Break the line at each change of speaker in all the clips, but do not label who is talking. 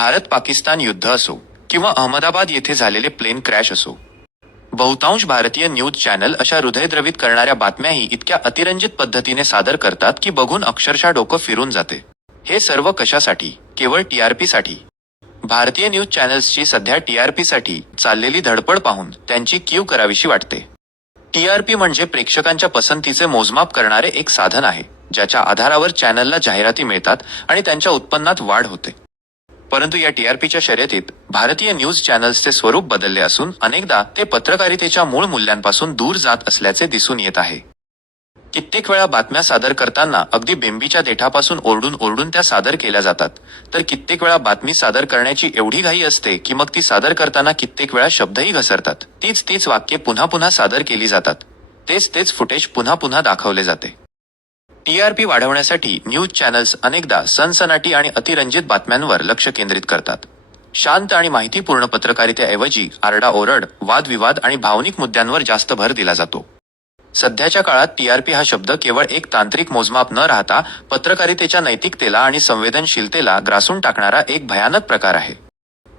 भारत पाकिस्तान युद्ध असो किंवा अहमदाबाद येथे झालेले प्लेन क्रॅश असो. बहुतांश भारतीय न्यूज चॅनल अशा हृदयद्रवित करणाऱ्या बातम्याही इतक्या अतिरंजित पद्धतीने सादर करतात की बघून अक्षरशः डोकं फिरून जाते. हे सर्व कशासाठी? केवळ टीआरपीसाठी भारतीय न्यूज चॅनल्सची सध्या टीआरपीसाठी चाललेली धडपड पाहून त्यांची क्यू करावीशी वाटते. टीआरपी म्हणजे प्रेक्षकांच्या पसंतीचे मोजमाप करणारे एक साधन आहे ज्याच्या आधारावर चॅनलला जाहिराती मिळतात आणि त्यांच्या उत्पन्नात वाढ होते. परंतु या टीआरपीच्या शर्यतीत भारतीय न्यूज चॅनल्सचे स्वरूप बदलले असून अनेकदा ते पत्रकारितेच्या मूळ मूल्यांपासून दूर जात असल्याचे दिसून येत आहे. कित्येक वेळा बातम्या सादर करताना अगदी बेंबीच्या देठापासून ओरडून ओरडून त्या सादर केल्या जातात. तर कित्येक वेळा बातमी सादर करण्याची एवढी घाई असते की मग ती सादर करताना कित्येक वेळा शब्दही घसरतात. तीच तीच वाक्ये पुन्हा पुन्हा सादर केली जातात. तेच तेच फुटेज पुन्हा पुन्हा दाखवले जाते. टीआरपी वाढवण्यासाठी न्यूज चॅनल्स अनेकदा सनसनाटी आणि अतिरंजित बातम्यांवर लक्ष केंद्रित करतात. शांत आणि माहितीपूर्ण पत्रकारितेऐवजी आरडाओरड वादविवाद आणि भावनिक मुद्द्यांवर जास्त भर दिला जातो. सध्याच्या काळात टीआरपी हा शब्द केवळ एक तांत्रिक मोजमाप न राहता पत्रकारितेच्या नैतिकतेला आणि संवेदनशीलतेला ग्रासून टाकणारा एक भयानक प्रकार आहे.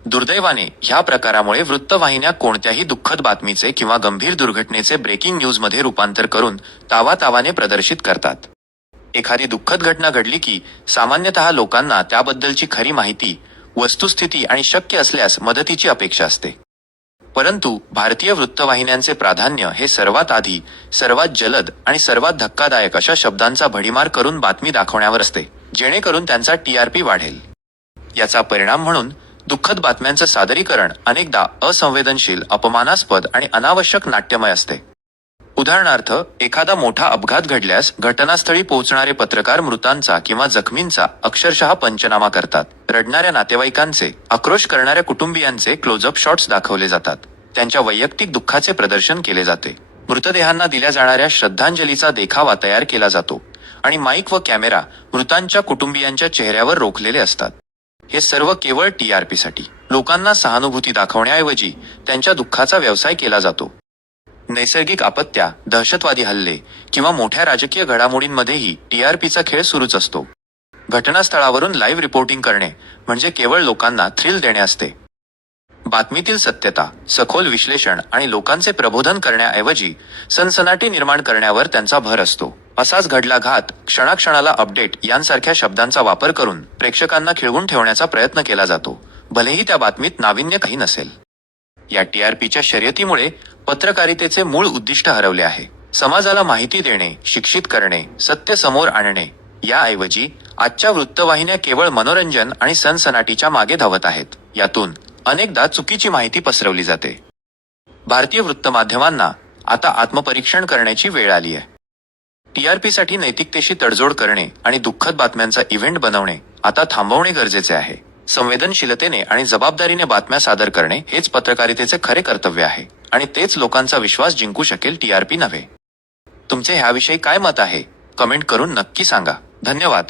दुर्दैवाने ह्या प्रकारामुळे वृत्तवाहिन्या कोणत्याही दुःखद बातमीचे किंवा गंभीर दुर्घटनेचे ब्रेकिंग न्यूजमध्ये रूपांतर करून तावातावाने प्रदर्शित करतात. एखादी दुःखद घटना घडली की सामान्यतः लोकांना त्याबद्दलची खरी माहिती वस्तुस्थिती आणि शक्य असल्यास मदतीची अपेक्षा असते. परंतु भारतीय वृत्तवाहिन्यांचे प्राधान्य हे सर्वात आधी सर्वात जलद आणि सर्वात धक्कादायक अशा शब्दांचा भडीमार करून बातमी दाखवण्यावर असते जेणेकरून त्यांचा टीआरपी वाढेल. याचा परिणाम म्हणून दुःखद बातम्यांचं सादरीकरण अनेकदा असंवेदनशील अपमानास्पद आणि अनावश्यक नाट्यमय असते. उदाहरणार्थ एखादा मोठा अपघात घडल्यास घटनास्थळी पोहोचणारे पत्रकार मृतांचा किंवा जखमींचा अक्षरशः पंचनामा करतात. रडणाऱ्या नातेवाईकांचे आक्रोश करणाऱ्या कुटुंबियांचे क्लोजअप शॉट्स दाखवले जातात. त्यांच्या वैयक्तिक दुःखाचे प्रदर्शन केले जाते. मृतदेहांना दिल्या जाणाऱ्या श्रद्धांजलीचा देखावा तयार केला जातो आणि माईक व कॅमेरा मृतांच्या कुटुंबियांच्या चेहऱ्यावर रोखलेले असतात. हे सर्व केवळ टी आर पीसाठी लोकांना सहानुभूती दाखवण्याऐवजी त्यांच्या दुःखाचा व्यवसाय केला जातो. नैसर्गिक आपत्त्या दहशतवादी हल्ले किंवा मोठ्या राजकीय घडामोडींमध्येही टीआरपीचा खेळ सुरूच असतो. घटनास्थळावरून लाईव्ह रिपोर्टिंग करणे म्हणजे केवळ लोकांना थ्रिल देणे असते. बातमीतील सत्यता सखोल विश्लेषण आणि लोकांचे प्रबोधन करण्याऐवजी सनसनाटी निर्माण करण्यावर त्यांचा भर असतो. असाच घडला घात क्षणाक्षणाला अपडेट यांसारख्या शब्दांचा वापर करून प्रेक्षकांना खिळवून ठेवण्याचा प्रयत्न केला जातो. भलेही त्या बातमीत नाविन्य काही नसेल. या टीआरपीच्या शर्यतीमुळे पत्रकारितेचे मूळ उद्दिष्ट हरवले आहे. समाजाला माहिती देणे शिक्षित करणे सत्य समोर आणणे याऐवजी आजच्या वृत्तवाहिन्या केवळ मनोरंजन आणि सनसनाटीच्या मागे धावत आहेत. यातून अनेकदा चुकीची माहिती पसरवली जाते. भारतीय वृत्तमाध्यमांना आता आत्मपरीक्षण करण्याची वेळ आली आहे. टीआरपीसाठी नैतिकतेशी तडजोड करणे आणि दुःखद बातम्यांचा इव्हेंट बनवणे आता थांबवणे गरजेचे आहे. संवेदनशीलतेने आणि जबाबदारीने बातम्या सादर करणे हेच पत्रकारितेचे खरे कर्तव्य आहे आणि तेच लोकांचा विश्वास जिंकू शकेल टीआरपी नव्हे. तुमचे ह्याविषयी काय मत आहे? कमेंट करून नक्की सांगा. धन्यवाद.